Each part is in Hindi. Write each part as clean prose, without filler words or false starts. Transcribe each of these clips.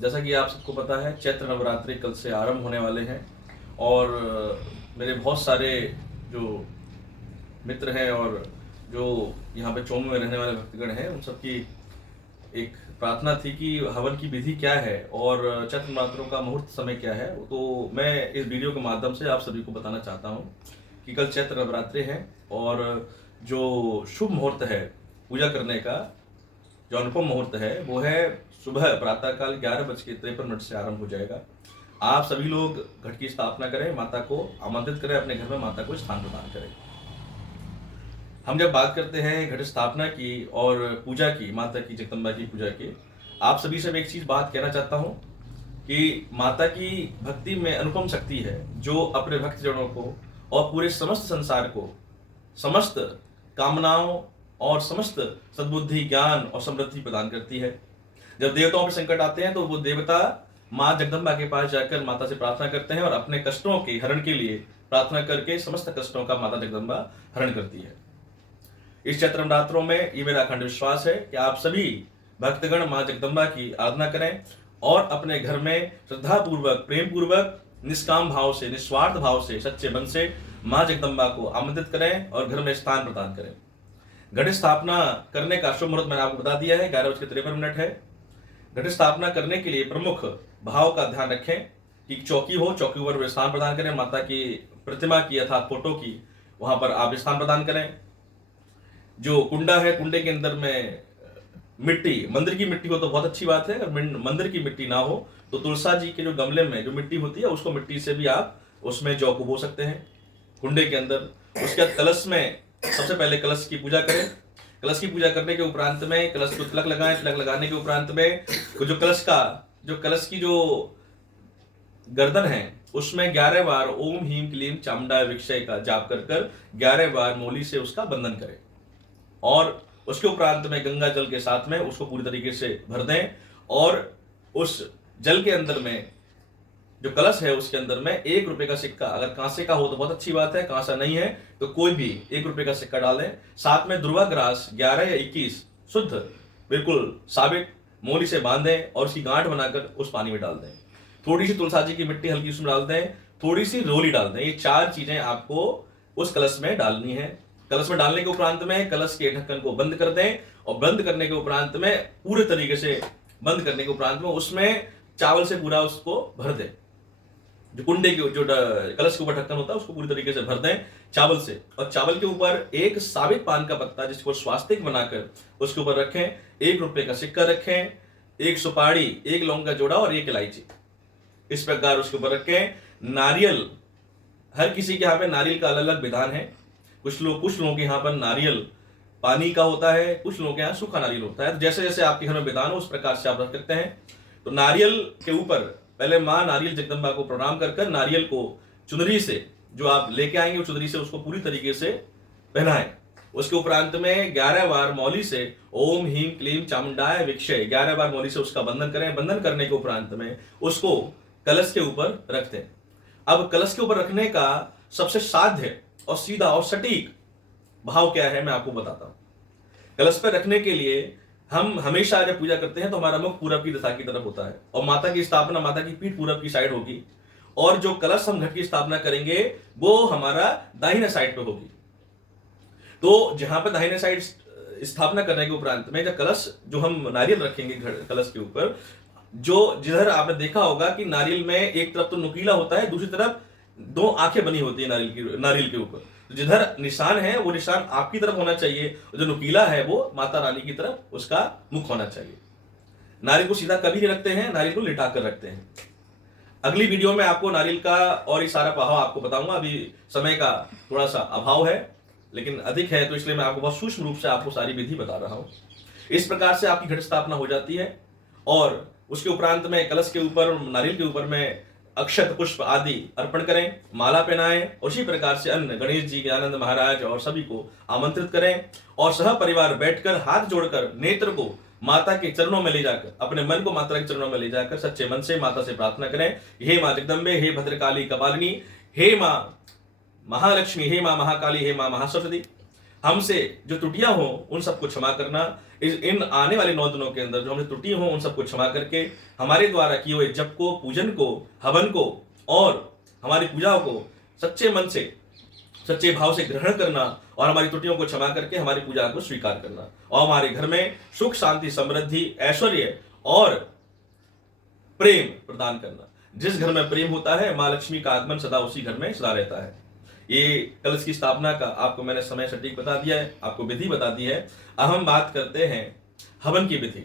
जैसा कि आप सबको पता है, चैत्र नवरात्रि कल से आरंभ होने वाले हैं और मेरे बहुत सारे जो मित्र हैं और जो यहाँ पे चौम में रहने वाले भक्तगण हैं, उन सबकी एक प्रार्थना थी कि हवन की विधि क्या है और चैत्र नवरात्रों का मुहूर्त समय क्या है। तो मैं इस वीडियो के माध्यम से आप सभी को बताना चाहता हूँ कि कल चैत्र नवरात्रि है और जो शुभ मुहूर्त है पूजा करने का, जो अनुपम मुहूर्त है वो है सुबह प्रातःकाल 11:53 से आरंभ हो जाएगा। आप सभी लोग घट की स्थापना करें, माता को आमंत्रित करें, अपने घर में माता को स्थान प्रदान करें। हम जब बात करते हैं घट स्थापना की और पूजा की, माता की, जगदम्बा की पूजा की, आप सभी से मैं एक चीज बात कहना चाहता हूं कि माता की भक्ति में अनुपम शक्ति है जो अपने भक्तजनों को और पूरे समस्त संसार को समस्त कामनाओं और समस्त सद्बुद्धि, ज्ञान और समृद्धि प्रदान करती है। जब देवताओं पर संकट आते हैं तो वो देवता माँ जगदम्बा के पास जाकर माता से प्रार्थना करते हैं और अपने कष्टों के हरण के लिए प्रार्थना करके समस्त कष्टों का माता जगदम्बा हरण करती है। इस चैत्र नवरात्रों में ये मेरा अखंड विश्वास है कि आप सभी भक्तगण माँ जगदम्बा की आराधना करें और अपने घर में श्रद्धा पूर्वक, प्रेम पूर्वक, निष्काम भाव से, निस्वार्थ भाव से, सच्चे मन से माँ जगदम्बा को आमंत्रित करें और घर में स्थान प्रदान करें। घट स्थापना करने का शुभ मुहूर्त मैंने आपको बता दिया है, 11:53 है। घट स्थापना करने के लिए प्रमुख भाव का ध्यान रखें कि चौकी हो, चौकी पर स्थान प्रदान करें, माता की प्रतिमा की अर्थात फोटो की वहां पर आप स्थान प्रदान करें। जो कुंडा है, कुंडे के अंदर में मिट्टी, मंदिर की मिट्टी हो तो बहुत अच्छी बात है, अगर मंदिर की मिट्टी ना हो तो तुलसा जी के जो गमले में जो मिट्टी होती है उसको मिट्टी से भी आप उसमें जौ को बो सकते हैं कुंडे के अंदर। उसके बाद कलश में सबसे पहले कलश की पूजा करें। कलश की पूजा करने के उपरांत में कलश को तिलक लगाएं। तिलक लगाने के उपरांत में जो कलश की जो गर्दन है उसमें 11 बार ओम ह्रीम क्लीम चामुंडाय विक्षय का जाप कर 11 बार मौली से उसका बंधन करें और उसके उपरांत में गंगा जल के साथ में उसको पूरी तरीके से भर दें और उस जल के अंदर में जो कलश है उसके अंदर में 1 रुपए का सिक्का, अगर कांसे का हो तो बहुत अच्छी बात है, कांसा नहीं है तो कोई भी 1 रुपए का सिक्का डाल दें। साथ में दुर्वा ग्रास 11 या 21 शुद्ध बिल्कुल साबित मोली से बांधें और उसकी गांठ बनाकर उस पानी में डाल दें। थोड़ी सी तुलसा जी की मिट्टी हल्की उसमें डाल दें, थोड़ी सी रोली डाल दें। ये 4 चीजें आपको उस कलश में डालनी है। कलश में डालने के उपरांत में कलश के ढक्कन को बंद कर दें और बंद करने के उपरांत में पूरे तरीके से बंद करने के उपरांत में उसमें चावल से पूरा उसको भर दें। जो कुंडे के जो कलश के ऊपर ढक्कन होता है उसको पूरी तरीके से भर दें चावल से और चावल के ऊपर एक साबित पान का पत्ता जिसको स्वास्तिक बनाकर उसके ऊपर रखें। 1 रुपए का सिक्का रखें, 1 सुपारी, 1 लौंग का जोड़ा और 1 इलायची इस प्रकार उसके ऊपर रखें। नारियल, हर किसी के यहाँ पे नारियल का अलग अलग विधान है। कुछ लोगों के यहाँ पर नारियल पानी का होता है, कुछ लोगों के यहाँ सूखा नारियल होता है। तो जैसे जैसे आपके घर में विधान हो उस प्रकार से आप रख सकते हैं। तो नारियल के ऊपर पहले माँ नारियल जगदम्बा को प्रणाम कर नारियल को चुनरी से जो आप लेके आएंगे उस चुनरी से उसको पूरी तरीके से पहनाएं। उसके उपरांत में 11 बार मौली से ओम ह्रीम क्लीम चामुंडाय विक्षय 11 बार मौली से उसका बंधन करें। बंधन करने के उपरांत में उसको कलश के ऊपर रख दें। अब कलश के ऊपर रखने का सबसे साध्य और सीधा और सटीक भाव क्या है मैं आपको बताता हूं। कलश पर रखने के लिए हम हमेशा जब पूजा करते हैं तो हमारा मुख पूरब की दिशा की तरफ होता है और माता की स्थापना, माता की पीठ पूरब की साइड होगी और जो कलश हम घट की स्थापना करेंगे वो हमारा दाहिने साइड पे होगी। तो जहां पर दाहिने साइड स्थापना करने के उपरांत में जब कलश जो हम नारियल रखेंगे कलश के ऊपर, जो जिधर आपने देखा होगा कि नारियल में एक तरफ तो नुकीला होता है, दूसरी तरफ 2 आंखें बनी होती है नारियल के ऊपर। जिधर निशान है वो निशान आपकी तरफ होना चाहिए, जो नुकीला है वो माता रानी की तरफ उसका मुख होना चाहिए। नारियल को सीधा कभी नहीं रखते हैं, नारियल को लिटा कर रखते हैं। अगली वीडियो में आपको नारियल का और ये सारा भाव आपको बताऊंगा। अभी समय का थोड़ा सा अभाव है लेकिन अधिक है तो इसलिए मैं आपको बहुत सूक्ष्म रूप से आपको सारी विधि बता रहा हूं। इस प्रकार से आपकी घट स्थापना हो जाती है और उसके उपरांत में कलश के ऊपर, नारियल के ऊपर में अक्षत पुष्प आदि अर्पण करें, माला पहनाएं। उसी प्रकार से अन्य गणेश जी, आनंद महाराज और सभी को आमंत्रित करें और सह परिवार बैठकर हाथ जोड़कर नेत्र को माता के चरणों में ले जाकर, अपने मन को माता के चरणों में ले जाकर सच्चे मन से माता से प्रार्थना करें। हे माँ जगदम्बे, हे भद्रकाली कपालिनी, हे माँ महालक्ष्मी, हे माँ महाकाली, हे माँ महासरस्वती, हमसे जो त्रुटियां हो उन सबको क्षमा करना, इन आने वाले 9 दिनों के अंदर जो हमसे त्रुटि हो उन सबको क्षमा करके हमारे द्वारा किए हुए जप को, पूजन को, हवन को और हमारी पूजाओं को सच्चे मन से, सच्चे भाव से ग्रहण करना और हमारी त्रुटियों को क्षमा करके हमारी पूजा को स्वीकार करना और हमारे घर में सुख, शांति, समृद्धि, ऐश्वर्य और प्रेम प्रदान करना। जिस घर में प्रेम होता है माँ लक्ष्मी का आगमन सदा उसी घर में सदा रहता है। ये कलश की स्थापना का आपको मैंने समय सटीक बता दिया है, आपको विधि बता दी है। अब हम बात करते हैं हवन की विधि।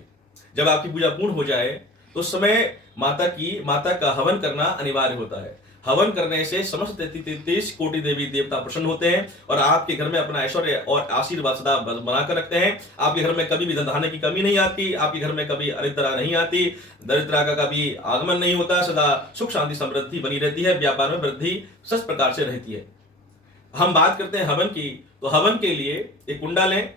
जब आपकी पूजा पूर्ण हो जाए तो उस समय माता का हवन करना अनिवार्य होता है। हवन करने से समस्त 33 कोटि देवी देवता प्रसन्न होते हैं और आपके घर में अपना ऐश्वर्य और आशीर्वाद सदा बनाकर रखते हैं। आपके घर में कभी भी धन धान्य की कमी नहीं आती, आपके घर में कभी अरिद्रा नहीं आती, दरिद्रा का कभी आगमन नहीं होता, सदा सुख, शांति, समृद्धि बनी रहती है, व्यापार में वृद्धि सच प्रकार से रहती है। हम बात करते हैं हवन की, तो हवन के लिए एक कुंडा लें,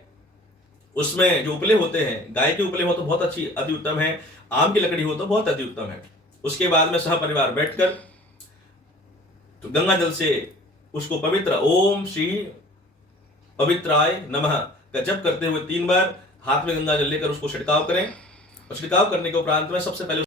उसमें जो उपले होते हैं, गाय के उपले हो तो बहुत अच्छी अति उत्तम है, आम की लकड़ी हो तो बहुत अति उत्तम है। उसके बाद में सह परिवार बैठकर तो गंगा जल से उसको पवित्र ओम श्री पवित्राय नमः का जप करते हुए 3 बार हाथ में गंगा जल लेकर उसको छिड़काव करें और छिड़काव करने के उपरांत में सबसे पहले